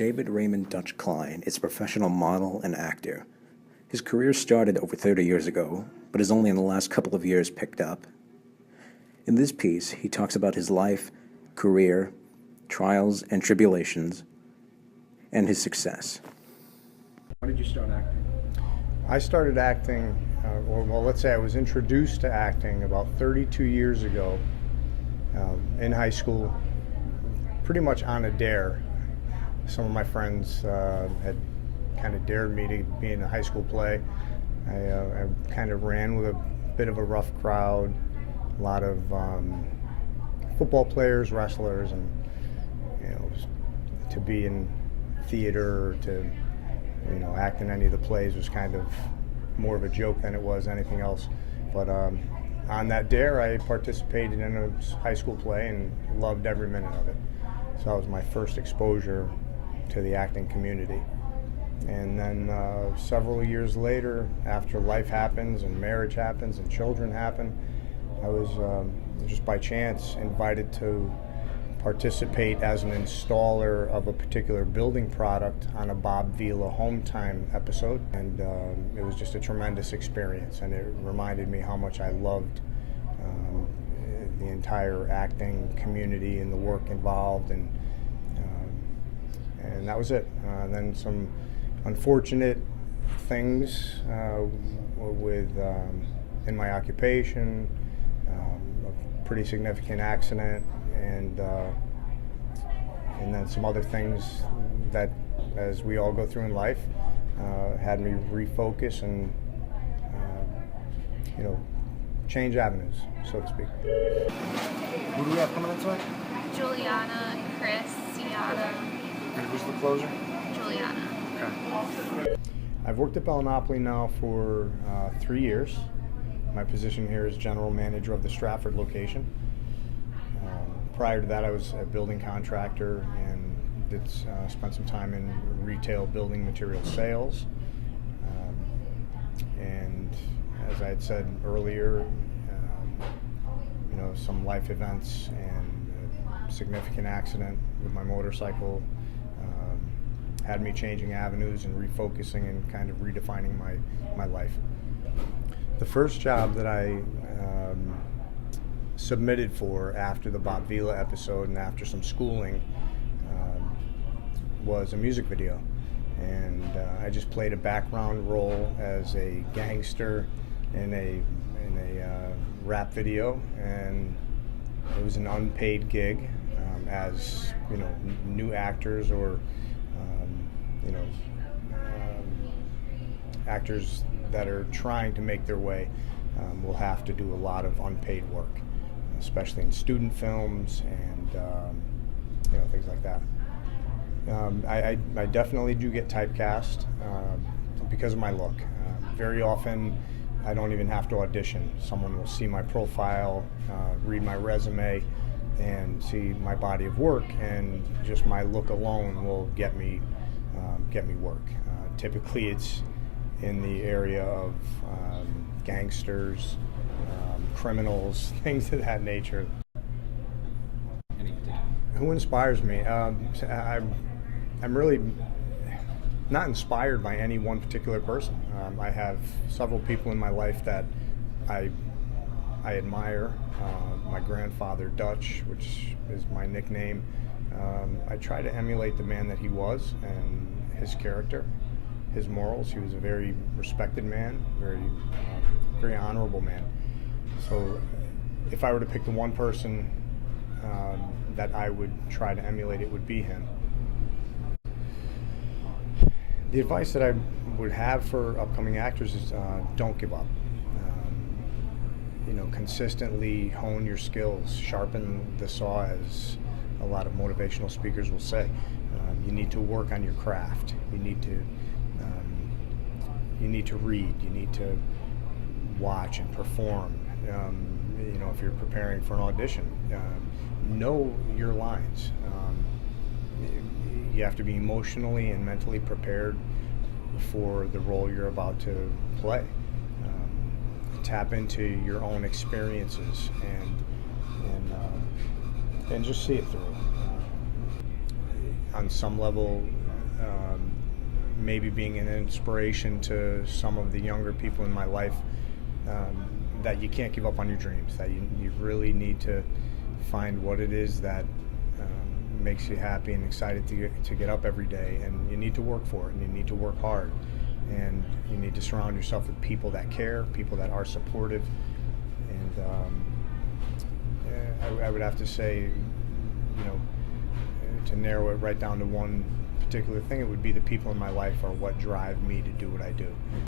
David Raymond Dutch Klein is a professional model and actor. His career started over 30 years ago, but has only in the last couple of years picked up. In this piece, he talks about his life, career, trials and tribulations, and his success. Why did you start acting? I started acting, let's say I was introduced to acting about 32 years ago in high school, pretty much on a dare. Some of my friends had kind of dared me to be in a high school play. I kind of ran with a bit of a rough crowd, a lot of football players, wrestlers, and to be in theater or to act in any of the plays was kind of more of a joke than it was anything else. But on that dare, I participated in a high school play and loved every minute of it. So that was my first exposure to the acting community. And then several years later, after life happens and marriage happens and children happen, I was just by chance invited to participate as an installer of a particular building product on a Bob Vila Home Time episode. And it was just a tremendous experience, and it reminded me how much I loved the entire acting community and the work involved, and that was it. Then some unfortunate things with in my occupation, a pretty significant accident, and then some other things that, as we all go through in life, had me refocus and change avenues, so to speak. Who do we have coming in tonight? Juliana, Chris, Sienna. And who's the closer? Juliana. Okay. I've worked at Bellinopoli now for 3 years. My position here is general manager of the Stratford location. Prior to that, I was a building contractor and spent some time in retail building material sales. And as I had said earlier, some life events and a significant accident with my motorcycle had me changing avenues and refocusing and kind of redefining my life. The first job that I submitted for after the Bob Vila episode and after some schooling was a music video, and I just played a background role as a gangster in a rap video, and it was an unpaid gig, as new actors or actors that are trying to make their way will have to do a lot of unpaid work, especially in student films and things like that. I definitely do get typecast because of my look. Very often I don't even have to audition. Someone will see my profile, read my resume, and see my body of work, and just my look alone will get me work. Typically it's in the area of gangsters, criminals, things of that nature. Who inspires me? I'm really not inspired by any one particular person. I have several people in my life that I admire. My grandfather, Dutch, which is my nickname. I try to emulate the man that he was and his character, his morals. He was a very respected man, very honorable man. So if I were to pick the one person that I would try to emulate, it would be him. The advice that I would have for upcoming actors is don't give up. Consistently hone your skills, sharpen the saw, as a lot of motivational speakers will say. You need to work on your craft. You need to read. You need to watch and perform. If you're preparing for an audition, know your lines. You have to be emotionally and mentally prepared for the role you're about to play. Tap into your own experiences and just see it through. On some level, maybe being an inspiration to some of the younger people in my life, that you can't give up on your dreams, that you really need to find what it is that makes you happy and excited to get up every day, and you need to work for it, and you need to work hard, and you need to surround yourself with people that care, people that are supportive, and I would have to say, to narrow it right down to one particular thing, it would be the people in my life are what drive me to do what I do.